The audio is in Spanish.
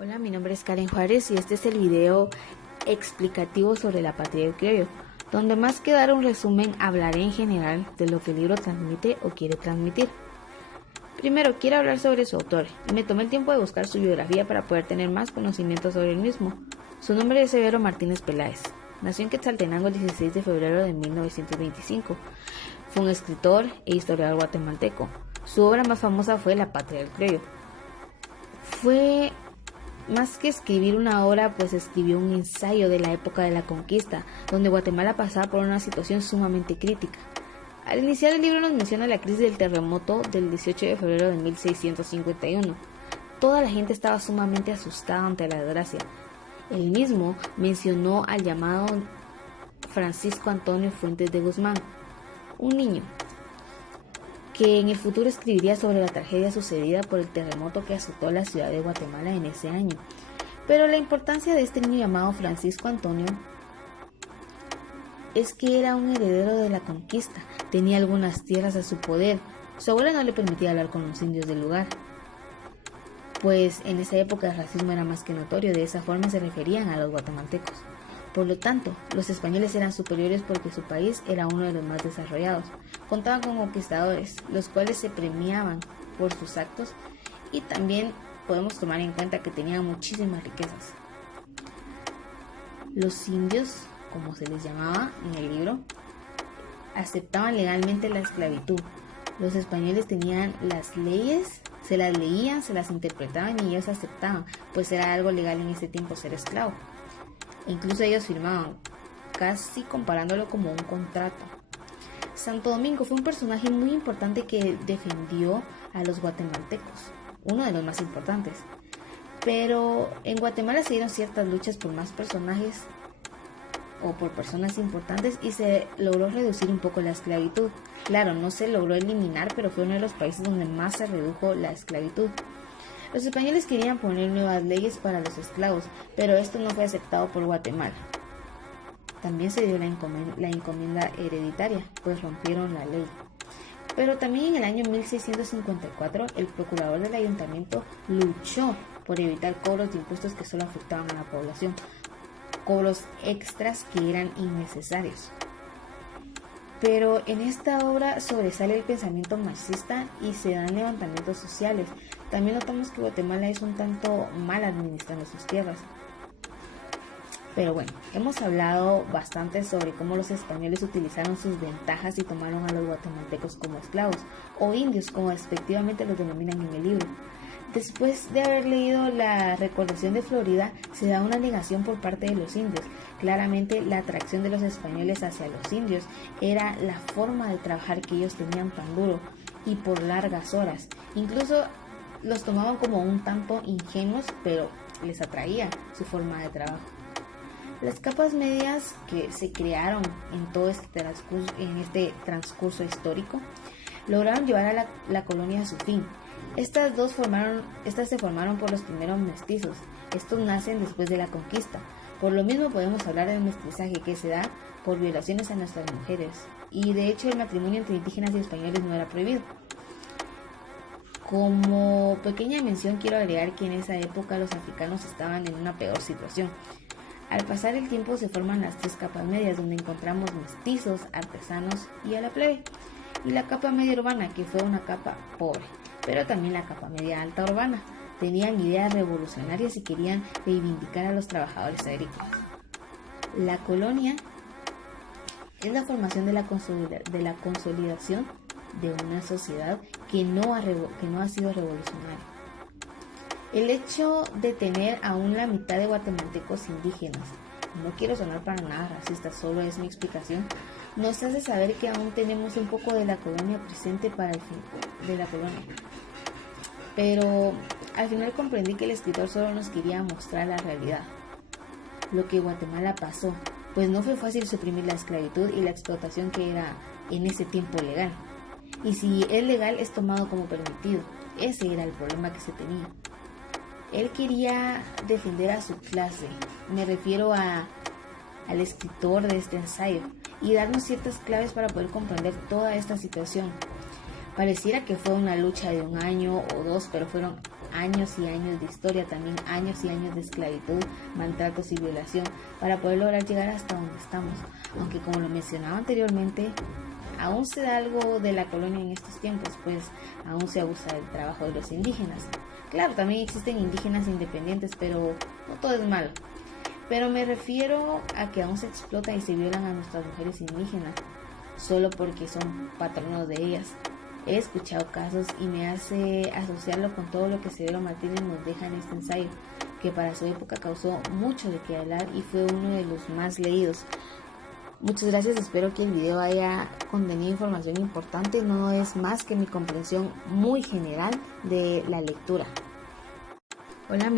Hola, mi nombre es Karen Juárez y este es el video explicativo sobre la patria del criollo, donde más que dar un resumen hablaré en general de lo que el libro transmite o quiere transmitir. Primero, quiero hablar sobre su autor y me tomé el tiempo de buscar su biografía para poder tener más conocimiento sobre el mismo. Su nombre es Severo Martínez Peláez. Nació en Quetzaltenango el 16 de febrero de 1925. Fue un escritor e historiador guatemalteco. Su obra más famosa fue La patria del criollo. Fue más que escribir una obra, pues escribió un ensayo de la época de la conquista, donde Guatemala pasaba por una situación sumamente crítica. Al iniciar el libro nos menciona la crisis del terremoto del 18 de febrero de 1651. Toda la gente estaba sumamente asustada ante la desgracia. Él mismo mencionó al llamado Francisco Antonio Fuentes de Guzmán, un niño que en el futuro escribiría sobre la tragedia sucedida por el terremoto que azotó la ciudad de Guatemala en ese año. Pero la importancia de este niño llamado Francisco Antonio es que era un heredero de la conquista, tenía algunas tierras a su poder. Su abuela no le permitía hablar con los indios del lugar, pues en esa época el racismo era más que notorio, de esa forma se referían a los guatemaltecos. Por lo tanto, los españoles eran superiores porque su país era uno de los más desarrollados. Contaban con conquistadores, los cuales se premiaban por sus actos, y también podemos tomar en cuenta que tenían muchísimas riquezas. Los indios, como se les llamaba en el libro, aceptaban legalmente la esclavitud. Los españoles tenían las leyes, se las leían, se las interpretaban y ellos aceptaban, pues era algo legal en ese tiempo ser esclavo. Incluso ellos firmaban, casi comparándolo como un contrato. Santo Domingo fue un personaje muy importante que defendió a los guatemaltecos, uno de los más importantes. Pero en Guatemala se dieron ciertas luchas por más personajes o por personas importantes y se logró reducir un poco la esclavitud. Claro, no se logró eliminar, pero fue uno de los países donde más se redujo la esclavitud. Los españoles querían poner nuevas leyes para los esclavos, pero esto no fue aceptado por Guatemala. También se dio la encomienda hereditaria, pues rompieron la ley. Pero también en el año 1654, el procurador del ayuntamiento luchó por evitar cobros de impuestos que solo afectaban a la población, cobros extras que eran innecesarios. Pero en esta obra sobresale el pensamiento marxista y se dan levantamientos sociales. También notamos que Guatemala es un tanto mal administrando sus tierras. Pero bueno, hemos hablado bastante sobre cómo los españoles utilizaron sus ventajas y tomaron a los guatemaltecos como esclavos, o indios, como respectivamente los denominan en el libro. Después de haber leído la Recordación de Florida, se da una negación por parte de los indios. Claramente la atracción de los españoles hacia los indios era la forma de trabajar que ellos tenían tan duro y por largas horas. Incluso los tomaban como un tanto ingenuos, pero les atraía su forma de trabajo. Las capas medias que se crearon en todo este transcurso histórico lograron llevar a la colonia a su fin. Estas se formaron por los primeros mestizos. Estos nacen después de la conquista. Por lo mismo podemos hablar del mestizaje que se da por violaciones a nuestras mujeres. Y de hecho el matrimonio entre indígenas y españoles no era prohibido. Como pequeña mención quiero agregar que en esa época los africanos estaban en una peor situación. Al pasar el tiempo se forman las tres capas medias, donde encontramos mestizos, artesanos y a la plebe. Y la capa media urbana, que fue una capa pobre, pero también la capa media alta urbana. Tenían ideas revolucionarias y querían reivindicar a los trabajadores agrícolas. La colonia es la formación de la consolidación de una sociedad que no ha sido revolucionaria. El hecho de tener aún la mitad de guatemaltecos indígenas, no quiero sonar para nada racista, solo es mi explicación, nos hace saber que aún tenemos un poco de la colonia presente para el fin de la colonia. Pero al final comprendí que el escritor solo nos quería mostrar la realidad, lo que Guatemala pasó, pues no fue fácil suprimir la esclavitud y la explotación que era en ese tiempo legal. Y si es legal es tomado como permitido, ese era el problema que se tenía. Él quería defender a su clase, me refiero al escritor de este ensayo, y darnos ciertas claves para poder comprender toda esta situación. Pareciera que fue una lucha de un año o dos, pero fueron años y años de historia, también años y años de esclavitud, maltratos y violación para poder lograr llegar hasta donde estamos. Aunque como lo mencionaba anteriormente, aún se da algo de la colonia en estos tiempos, pues aún se abusa del trabajo de los indígenas. Claro, también existen indígenas independientes, pero no todo es malo. Pero me refiero a que aún se explota y se violan a nuestras mujeres indígenas, solo porque son patronos de ellas. He escuchado casos y me hace asociarlo con todo lo que Severo Martínez nos deja en este ensayo, que para su época causó mucho de qué hablar y fue uno de los más leídos. Muchas gracias, espero que el video haya contenido información importante, no es más que mi comprensión muy general de la lectura. Hola,